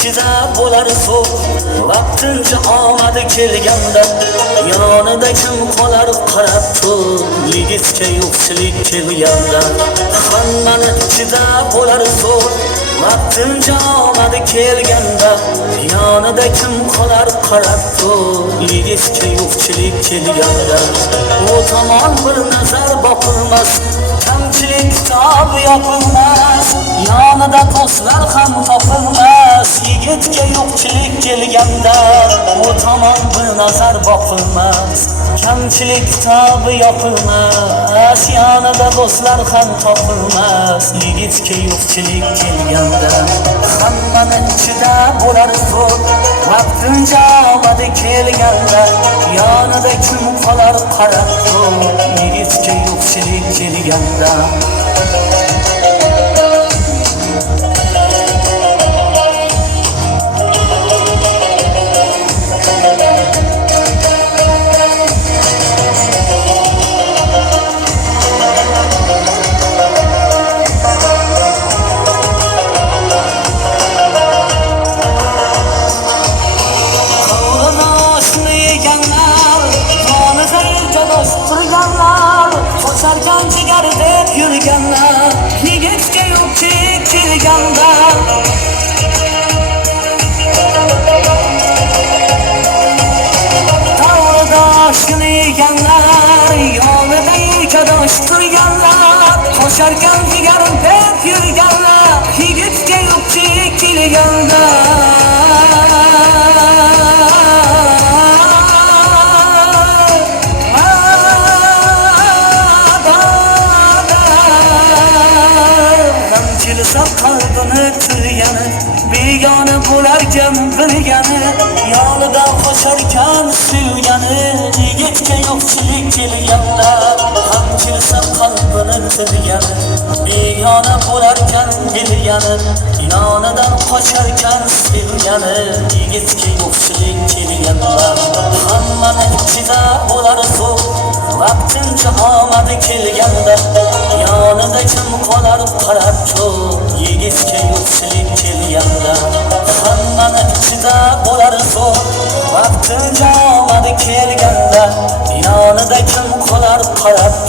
ichida bo'lar so'q vaqtincha omadi kelganda yonida kim qolar qarab tur yigitga yo'qchilik kelganda hammani ichida bo'lar so'q vaqtincha omadi kelganda yonida kim qolar qarab tur yigitga yo'qchilik kelganda u tomon bir nazar boqilmas kamchilik kitob yopilmas yonida do'stlar ham topilmas yigitga yo'qchilik kelganda u tomon bir nazar boqilmas kamchilik kitobi yopilmas yonida do'stlar ham topilmas yigitga yo'qchilik kelganda hammani ichida bo'lar zo'r vaqtincha omadi kelganda yonida kim qolar qarab tur yigitga yo'qchilik kelganda Qo'sharkan jigar deb yurganlar yigitga yo'qchilik kelganda Tavridoshini yeganlar yonida yekadosh turganlar Qo'sharkan jigar deb yurganlar yigitga yo'qchilik kelganda qalbini turgani begona bo'larkan bilgani yonida qo'sharkan suygani yigitga yo'qchilik kelganda ham kelsa qalbini turgani begona bo'larkan bilgani yonidan qo'sharkan suygani yigitga yo'qchilik kelganda hammani ichida bo'lar so'q vaqtincha omadi kelganda yonida kim qolar qarab tur yigitga yo'qchilik kelganda hammani ichida bo'lar so'q vaqtincha omadi kelganda yonida kim qolar qarab